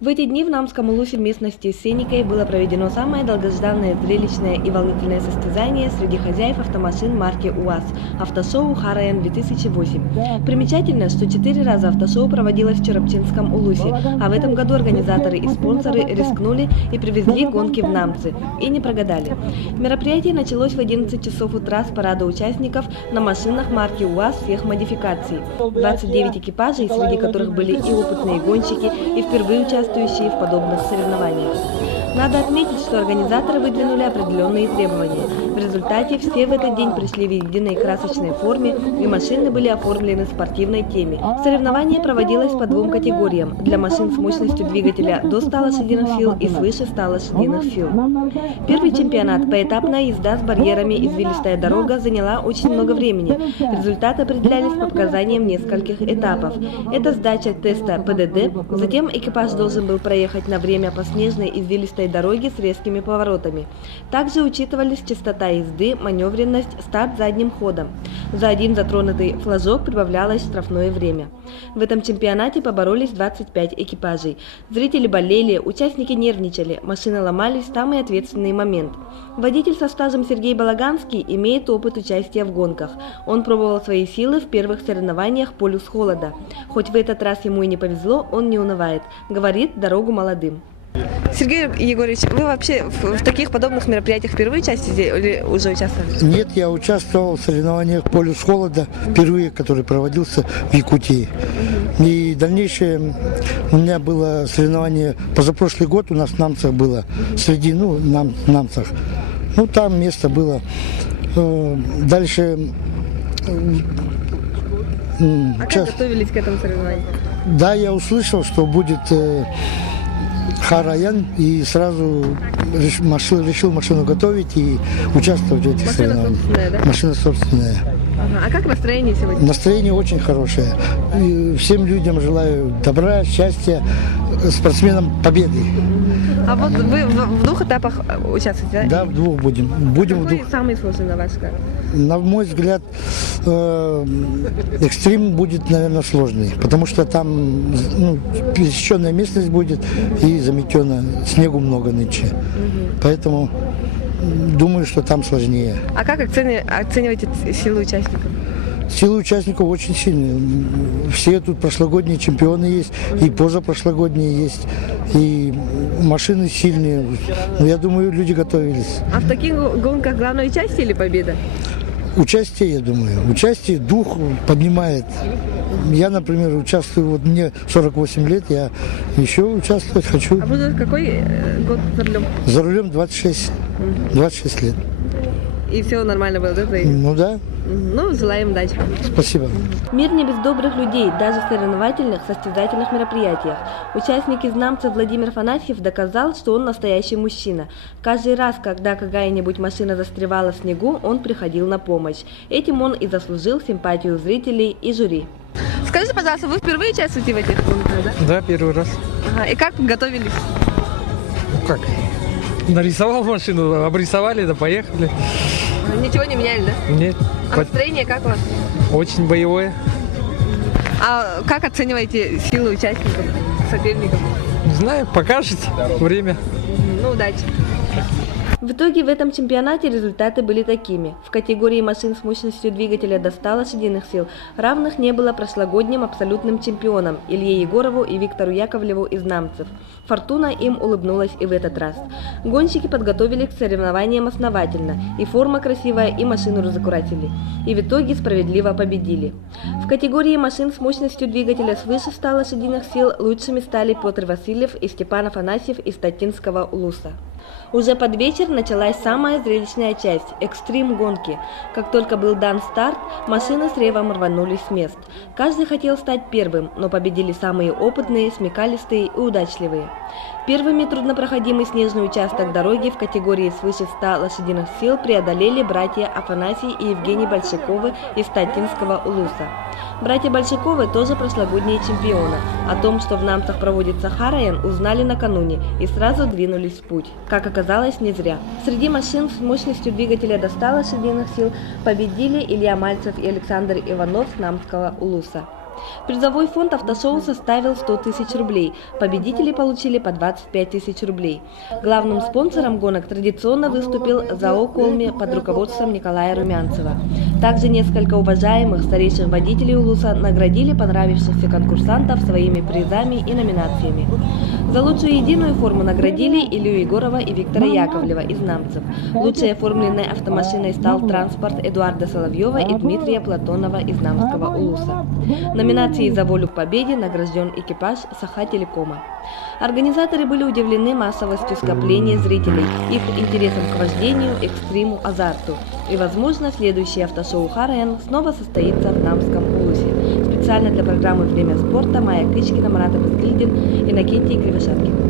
В эти дни в Намском Улусе в местности Сеникой было проведено самое долгожданное, зрелищное и волнительное состязание среди хозяев автомашин марки УАЗ – автошоу «Хараян-2008». Примечательно, что 4 раза автошоу проводилось в Чарапчинском Улусе, а в этом году организаторы и спонсоры рискнули и привезли гонки в Намцы. И не прогадали. Мероприятие началось в 11 часов утра с парада участников на машинах марки УАЗ всех модификаций. 29 экипажей, среди которых были и опытные гонщики, и впервые участвующие в подобных соревнованиях. Надо отметить, что организаторы выдвинули определенные требования. В результате все в этот день пришли в единой красочной форме, и машины были оформлены в спортивной теме. Соревнование проводилось по 2 категориям – для машин с мощностью двигателя до 100 лошадиных сил и свыше 100 лошадиных сил. Первый чемпионат, поэтапная езда с барьерами, извилистая дорога, заняла очень много времени. Результаты определялись по показаниям нескольких этапов. Это сдача теста ПДД, затем экипаж должен был проехать на время по снежной извилистой дороги с резкими поворотами. Также учитывались частота езды, маневренность, старт задним ходом. За один затронутый флажок прибавлялось штрафное время. В этом чемпионате поборолись 25 экипажей. Зрители болели, участники нервничали, машины ломались в самый ответственный момент. Водитель со стажем Сергей Балаганский имеет опыт участия в гонках. Он пробовал свои силы в первых соревнованиях «Полюс холода». Хоть в этот раз ему и не повезло, он не унывает. Говорит, дорогу молодым. Сергей Егорович, вы вообще в таких подобных мероприятиях впервые участвуете или уже участвовали? Нет, я участвовал в соревнованиях «Полюс холода», впервые, который проводился в Якутии. И дальнейшее у меня было соревнование, позапрошлый год у нас в Намцах было, среди, Намцах. Там место было. Дальше... Как готовились к этому соревнованию? Да, я услышал, что будет... Хараян, и сразу решил машину готовить и участвовать в этих соревнованиях. Собственная, да? Машина собственная. Ага. А как настроение сегодня? Настроение очень хорошее. И всем людям желаю добра, счастья, спортсменам победы. А вот вы в 2 этапах участвуете, да? Да, в 2 будем. Будем Какой в 2. самый сложный, на ваш взгляд? На мой взгляд, экстрим будет, наверное, сложный, потому что там пересеченная местность будет и заметена, снегу много нынче. Поэтому думаю, что там сложнее. А как оцениваете силу участников? Силы участников очень сильные. Все тут прошлогодние чемпионы есть, и позапрошлогодние есть, и машины сильные. Но я думаю, люди готовились. А в таких гонках главное участие или победа? Участие, я думаю. Участие дух поднимает. Я, например, участвую, мне 48 лет, я еще участвовать хочу. А вы какой год за рулем? За рулем 26 лет. И все нормально было, да? Ну да. Желаем удачи. Спасибо. Мир не без добрых людей, даже в соревновательных, состязательных мероприятиях. Участник из Намцев Владимир Афанасьев доказал, что он настоящий мужчина. Каждый раз, когда какая-нибудь машина застревала в снегу, он приходил на помощь. Этим он и заслужил симпатию зрителей и жюри. Скажите, пожалуйста, вы впервые участвуете в этих гонках, да? Да, первый раз. Ага. И как готовились? Как? Нарисовал машину, обрисовали, да поехали. Ничего не меняли, да? Нет. А настроение как у вас? Очень боевое. А как оцениваете силы участников, соперников? Не знаю, покажет время. Удачи. В итоге в этом чемпионате результаты были такими. В категории машин с мощностью двигателя до 100 лошадиных сил равных не было прошлогодним абсолютным чемпионам Илье Егорову и Виктору Яковлеву из Намцев. Фортуна им улыбнулась и в этот раз. Гонщики подготовились к соревнованиям основательно, и форма красивая, и машину разаккуратили. И в итоге справедливо победили. В категории машин с мощностью двигателя свыше 100 лошадиных сил лучшими стали Петр Васильев и Степан Афанасьев из Татинского Улуса. Уже под вечер началась самая зрелищная часть – экстрим-гонки. Как только был дан старт, машины с ревом рванулись с мест. Каждый хотел стать первым, но победили самые опытные, смекалистые и удачливые. Первыми труднопроходимый снежный участок дороги в категории свыше 100 лошадиных сил преодолели братья Афанасий и Евгений Большаковы из Татинского Улуса. Братья Большаковы тоже прошлогодние чемпионы. О том, что в Намцах проводится Хараян, узнали накануне и сразу двинулись в путь. Как оказалось, не зря. Среди машин с мощностью двигателя до 100 лошадиных сил победили Илья Мальцев и Александр Иванов с Намского Улуса. Призовой фонд автошоу составил 100 тысяч рублей, победители получили по 25 тысяч рублей. Главным спонсором гонок традиционно выступил ЗАО «Колми» под руководством Николая Румянцева. Также несколько уважаемых старейших водителей Улуса наградили понравившихся конкурсантов своими призами и номинациями. За лучшую единую форму наградили Илью Егорова и Виктора Яковлева из Намцев. Лучшей оформленной автомашиной стал транспорт Эдуарда Соловьева и Дмитрия Платонова из Намского Улуса. В номинации «За волю к победе» награжден экипаж Саха-Телекома. Организаторы были удивлены массовостью скопления зрителей, их интересом к вождению, экстриму, азарту. И, возможно, следующее автошоу «Хараен» снова состоится в Намском Улусе. Специально для программы «Время спорта» Майя Кычкина, Марат Абазгильдин, Иннокентий Кривошапкин.